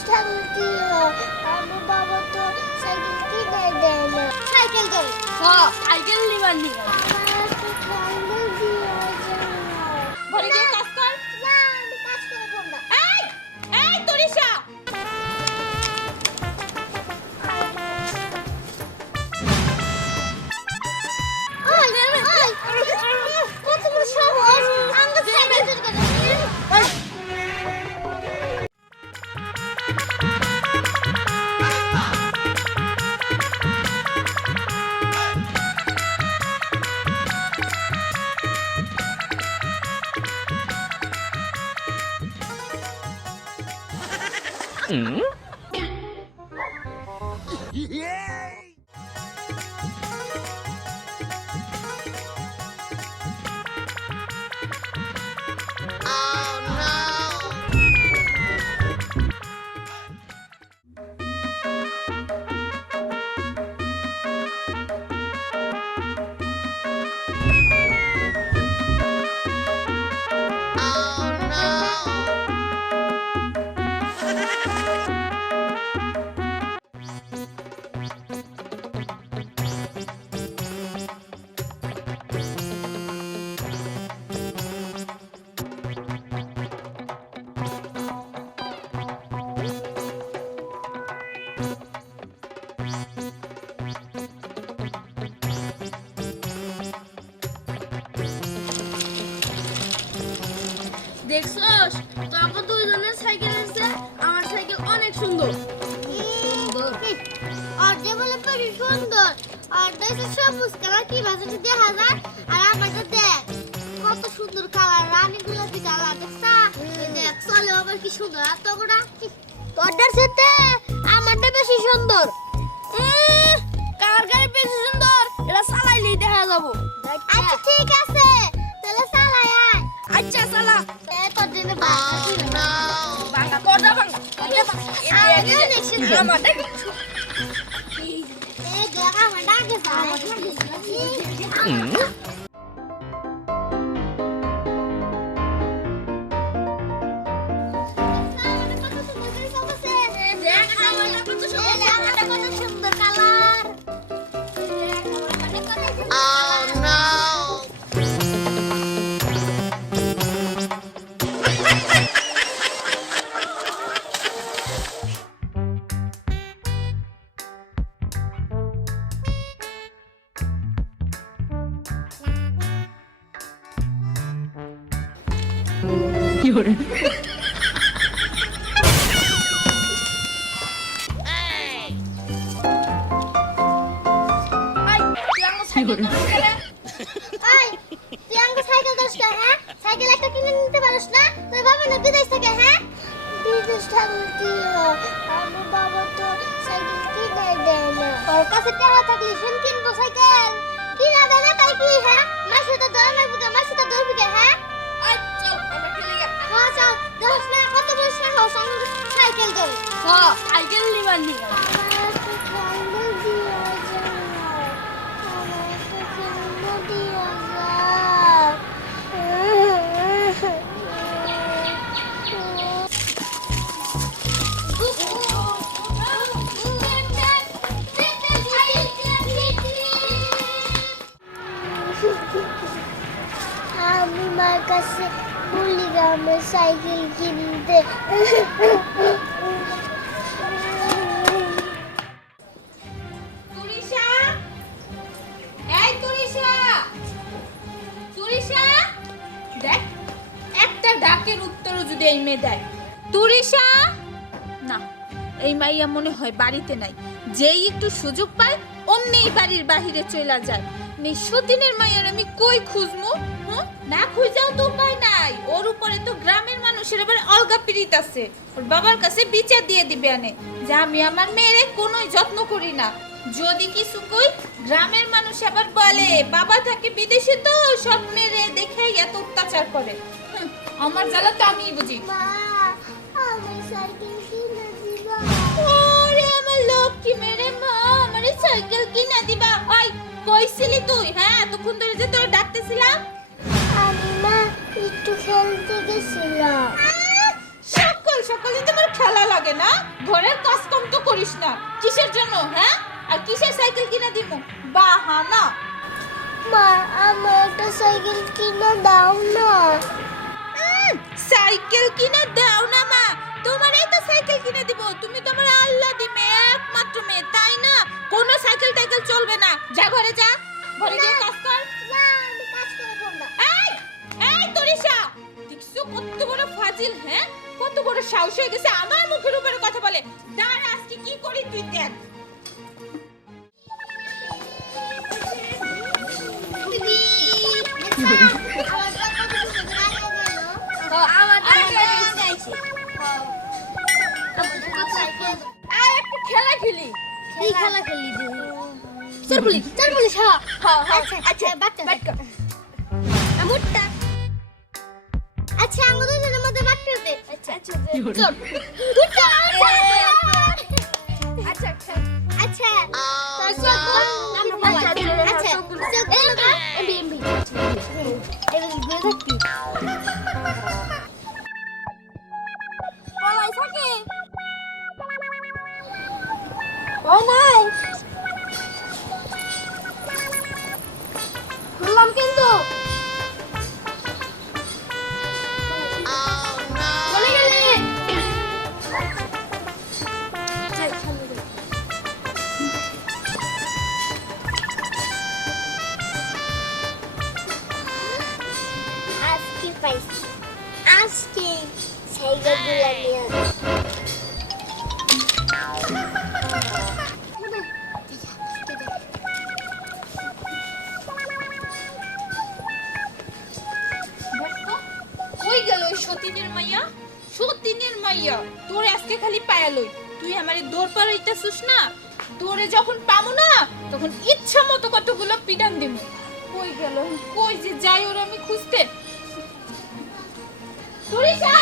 ঠাকুর দিও আমার বাবা তো সাইকেল কিনে দেয় না। সাইকেল দেবে হ সাইকেল নিবার নি আমার সাইকেল দিও ঘরে দেখছস? তখন দুইজনের সাইকেল আছে আমার সাইকেল অনেক সুন্দর। আর বলে পারি সুন্দর। দেশে সবুজ কালার, কি ভাষাতে দেখা যায়? আর আমারটা দেখ, কত সুন্দর কালার, রানী গোলাপি কালার, দেখছা? দেখ আবার কি সুন্দর, আর তোরা তোরটার সাথে আমারটা বেশি সুন্দর। অনেক তুই আমাকে সাইকেল কে হ্যাঁ? সাইকেল একটা কিনে নিতে পারিস না? বাবা না বিদেশ থেকে হ্যাঁ? বিদেশ ঠাকুর দিও আমার বাবা তো সাইকেল কিনে দেয় না। ওর কাছে টাকা থাকলে শুন কিনবো সাইকেল। কিনা দেয় না তাই কি হ্যাঁ? মাসে তো দর মারবো কে মাসে তো দর বিকে হ্যাঁ? আই চল আমরা খেলে গে হ্যাঁ চল। দোস না কত আমাকে সাইকেল হ সাইকেল নিবার নি সাইকেল কিনতে। একটা ডাকের উত্তরও যদি এই মেয়ে দেয়। তুরিশা? না, এই মাইয়া মনে হয় বাড়িতে নাই। যেই একটু সুযোগ পায় অমনি বাড়ির বাহিরে চলে যায়। নিঃসদিনের মাইয়ার আমি কই খুঁজমু? হুঁ? না খুঁজাও তো উপায় নাই। ওর উপরে তো গ্রামের মানুষের এবার অলগা পীড়িত আছে। ওর বাবার কাছে বিচার দিয়ে দিবে আনে। যে আমি আমার মেয়েরে কোনোই যত্ন করি না। যদি কিছু কই গ্রামের মানুষ আবার বলে বাবা থাকে বিদেশে তো সব মেয়েরে দেখে এত অত্যাচার করে। আমার জ্বালা তো বুঝি। আমি দিবা। ওরে আমার লক্ষ্মী মেরে মা। সাইকেল কিনে দিবা। ওই কইছিলি তুই হ্যাঁ এতক্ষণ ধরে যে তোর ডাকতেছিলাম। আমি মা একটু খেলতে গেছিলাম সকাল সকালে তোমার খেলা লাগে না। ঘরের কাজ কম তো করিস না। কিসের জন্য হ্যাঁ? আর কিসের সাইকেল কিনে দিমু? বাহানা। মা আমার একটা সাইকেল কিনে দাও না। সাইকেল কিনে দাও না মা। তোমারই তো সাইকেল কিনে দিব। তুমি তোমার আল্লাহ দি মেয়ে একমাত্র মেয়ে তাই না? কোনো সাইকেল টাইকেল চলবে না। যা ঘরে যা। ঘরে গিয়ে কাজ কর। না আমি কাজ করব না। এই এই তরিশা দেখছ কত বড় ফাজিল হ্যাঁ? কত বড় সাহস হয়ে গেছে আমার মুখের উপরে কথা বলে। দাঁড়া আজকে কি করি তুই দেখ। আমার আর একটা খেলা খেলি কি খেলা খেলি দিদি চরপুলি চরপুলি হ্যাঁ হ্যাঁ হ্যাঁ আচ্ছা আচ্ছা আচ্ছা বাচ্চা বাটকা আমুরটা আচ্ছা আমাদের দুজনের মধ্যে বাদ করবে আচ্ছা আচ্ছা চল দুটো আচ্ছা আচ্ছা আচ্ছা চোখ বল আমরা বল আচ্ছা ও নাই পায়ালই তুই আমারে দৌড় পার হইতাছিস না? তোরে যখন পামু না, তখন ইচ্ছা মতো কতগুলো পিটান দিব কই গেল? কই যে যাই ওর আমি খুঁজতে? তুরিশা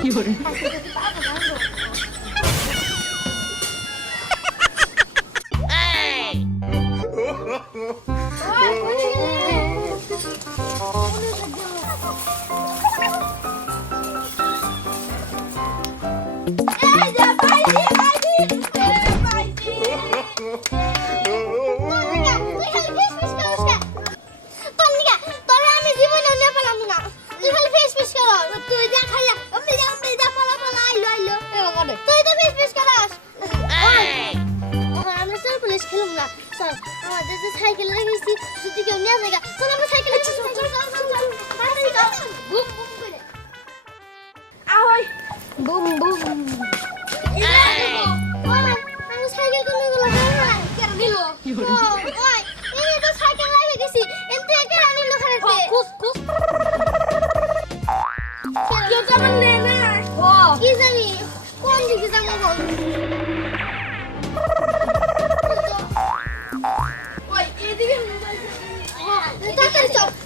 তুই সাইকেল রেখেছি যদি কেউ নিয়ে যায় চল আমরা সাইকেলে চল চল চল চল চল চল বুম বুম করে। আহই বুম বুম। আমি সাইকেল কোনগুলো হয় তাড়াতাড়ি চল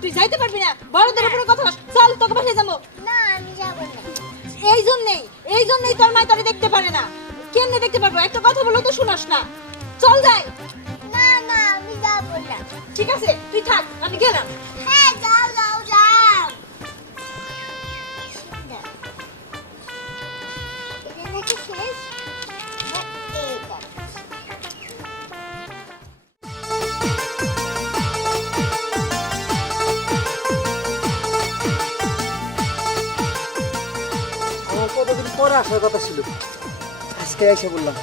তুই যাইতে পারবি না? বড়দের উপরে কথা বল। চল তোকে বাসায় যাব। না আমি যাব না। এই জন্যই এই জন্যই তোর মা তোরে দেখতে পারে না। কেমনে দেখতে পারব? একটা কথা বলো তো শুনস না। চল যাই। না না আমি যাব না। ঠিক আছে তুই থাক আমি গেলাম। পরে আসার কথা ছিল। আজকে এসে বললাম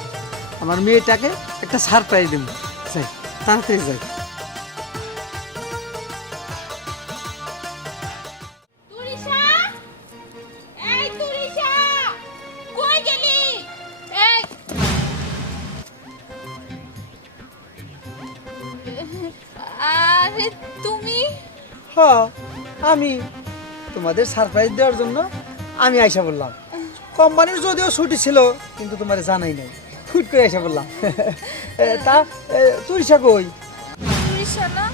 আমার মেয়েটাকে একটা সারপ্রাইজ দেব। যাই তাড়াতাড়ি যাই। আরে তুমি? হ্যাঁ আমি তোমাদের সারপ্রাইজ দেওয়ার জন্য আমি আইসা বললাম। কোম্পানির যদিও ছুটি ছিল কিন্তু তোমার জানাই নাই। ফুট করে আইসা বললাম। তা এ, তুরিসা কই? তুরিশা না?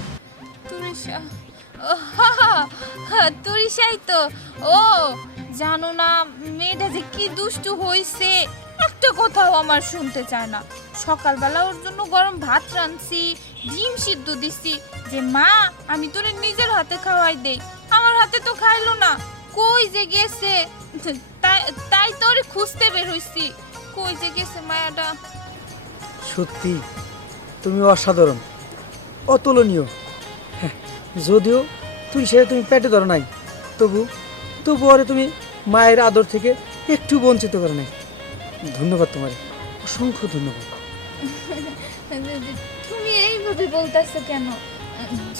হা, তুরিশাই তো। ও জানো না মেয়েটা যে কি দুষ্টু হয়েছে একটা কথাও আমার শুনতে চায় না। সকালবেলা ওর জন্য গরম ভাত রাঁধছি ডিম সিদ্ধ দিছি যে মা আমি তোরে নিজের হাতে খাওয়াই দেই। আমার হাতে তো খাইলো না। কই যে গেছে? তাই তাই তোরে খুঁজতে বের হইছি। কই যে গেছে মায়াটা? সত্যি তুমি অসাধারণ অতুলনীয়। হ্যাঁ, যদিও তুই সে তুমি পেটে ধরো নাই তবু তবু আরে তুমি মায়ের আদর থেকে একটু বঞ্চিত করো নাই। ধন্যবাদ তোমার অসংখ্য ধন্যবাদ। তুমি এইভাবে বলতেছো কেন?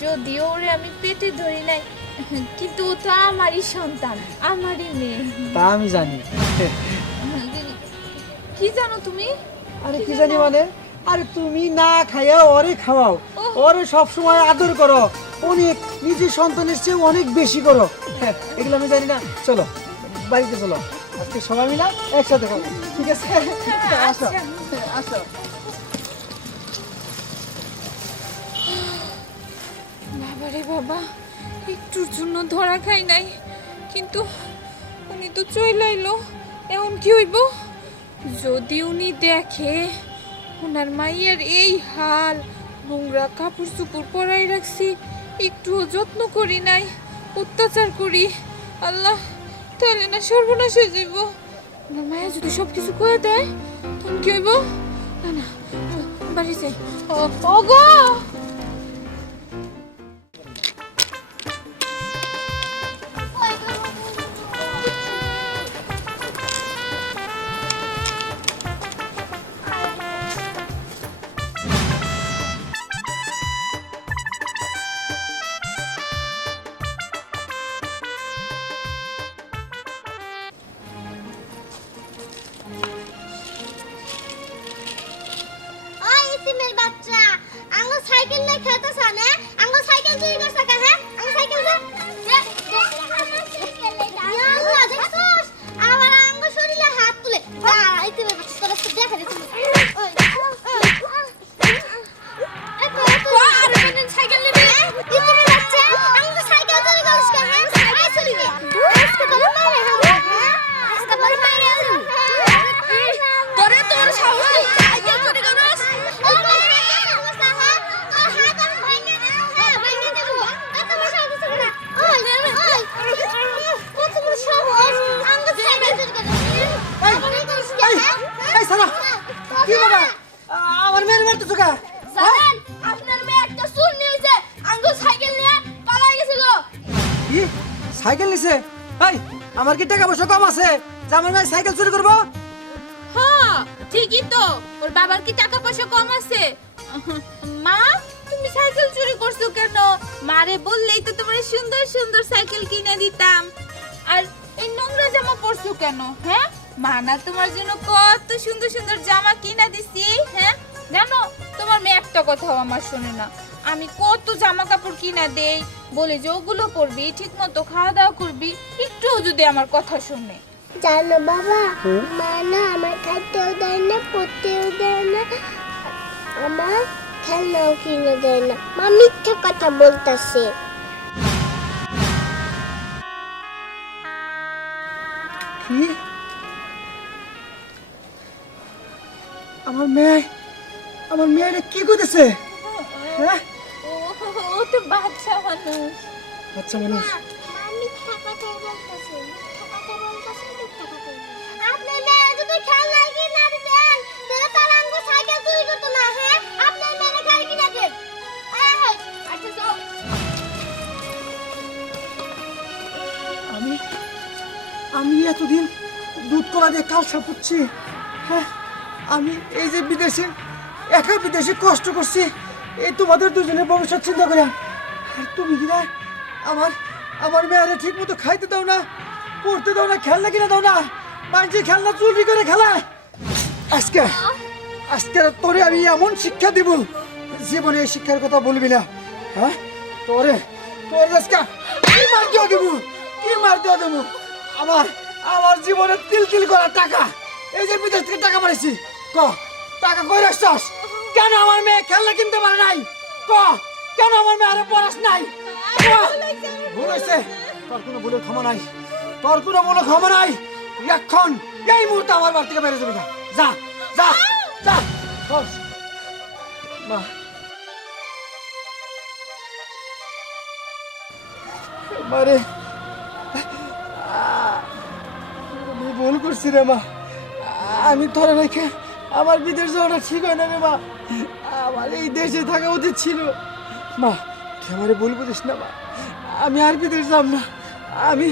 যদিও ওরে আমি পেটে ধরি নাই কিন্তু তো আমারই সন্তান আমারই মেয়ে। তা আমি জানি। কি জানো তুমি? আরে কি জানি মানে? আরে তুমি না খাইয়া ওরে খাওয়াও। ওরে সব সময় আদর করো। অনেক নিজের সন্তানের চেয়ে অনেক বেশি করো। হ্যাঁ, এগুলো আমি জানি না। চলো বাড়িতে চলো। আজকে সবাই মিলা একসাথে খাব। ঠিক আছে? আসো। আচ্ছা। আসো। বাবা। একটুর জন্য ধরা খাই নাই। কিন্তু উনি তো চইলাইলো এমন কি হইব? যদি উনি দেখে ওনার মাইয়ের এই হাল, নোংরা কাপড় চুপড় পরাই রাখছি, একটুও যত্ন করি নাই, অত্যাচার করি, আল্লাহ, তাহলে না সর্বনাশ হয়ে যাইব। ওনার মায়া যদি সব কিছু করে দেয়, তখন কি হইব? না না, বাড়ি যাই। ও- ওগো! কি বাবা? আমার মেয়ের মারতে চোখা কি? সাইকেল নিছে? এই আমার কি টাকা পয়সা কম আছে? যে আমার মেয়ে সাইকেল চুরি করব? হ্যাঁ ঠিকই তো। ওর বাবার কি টাকা পয়সা কম আছে? মা তুমি সাইকেল চুরি করছ কেন? মারে বললেই তো তোমার সুন্দর সুন্দর সাইকেল কিনে দিতাম। আর এই নোংরা জামা পরছো কেন হ্যাঁ? মা না তোমার জন্য কত সুন্দর সুন্দর জামা কিনা দিছি হ্যাঁ? জানো তোমার মেয়ে একটা কথাও আমার শোনে না। আমি কত জামা কাপড় কিনা দেই বলে যে ওগুলো পরবি ঠিক মতো খাওয়া দাওয়া করবি একটুও যদি আমার কথা শুনে। জানো বাবা মা না আমার খাইতেও দেয় না পড়তেও দেয় না আমার খেলনাও কিনে দেয় না। মা মিথ্যা কথা বলতেছে। কি? আমার মেয়ে? আমার মেয়েটা কি করতেছে? হ্যাঁ? ও তো বাচ্চা মানুষ। আচ্ছা মানুষ। হ্যাঁ? আচ্ছা আমি আমি এতদিন দুধ কলা দিয়ে কালসা পুচ্ছি হ্যাঁ? আমি এই যে বিদেশে, একা বিদেশে কষ্ট করছি, এই তোমাদের দুজনের ভবিষ্যৎ চিন্তা করে। আর তুমি কিনা আমার আমার মেয়েরা ঠিক মতো খাইতে দাও না, পড়তে দাও না, খেলনা কিনে দাও না বাড়িতে খেলনা চুরি করে খেলা। আজকে আজকে তোরে আমি এমন শিক্ষা দিব, জীবনে এই শিক্ষার কথা বলবি না। হ্যাঁ? তোরে, তোর আজকে কি মার দেওয়া দেবো? কি মার দেওয়া দেবো? আমার আমার জীবনে তিল তিল করা টাকা। এই যে বিদেশ থেকে টাকা পাঠাইছি ক, টাকা কই রাখছস? কেন আমার মেয়ে খেলনা কিনতে পারে নাই? ক, কেন আমার মেয়ে আরে পড়াস নাই? ভুল হয়েছে তোর কোনো ভুলের ক্ষমা নাই। তোর কোনো ভুলের ক্ষমা নাই। এখন এই মুহূর্তে আমার বাড়ি থেকে বেরিয়ে যাবি না যা যা যা। মা। মারে আমি ভুল করছি রে মা। আমি তোরা রেখে আমার বিদেশ যাওয়াটা ঠিক হয় না রে মা। আমার এই দেশে থাকা উচিত ছিল। মা তুই আমারে ভুল বুঝিস না মা। আমি আর বিদেশ যাব না। আমি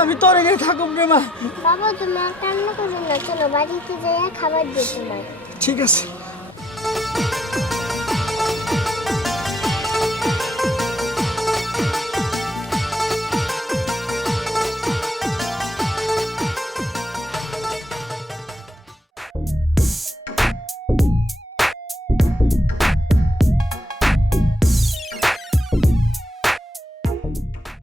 আমি তোর এখানে থাকুম রে মা। বাবা তুমি আর কান্না করো না। চলো বাড়িতে যাই খাবার দিতে ঠিক আছে।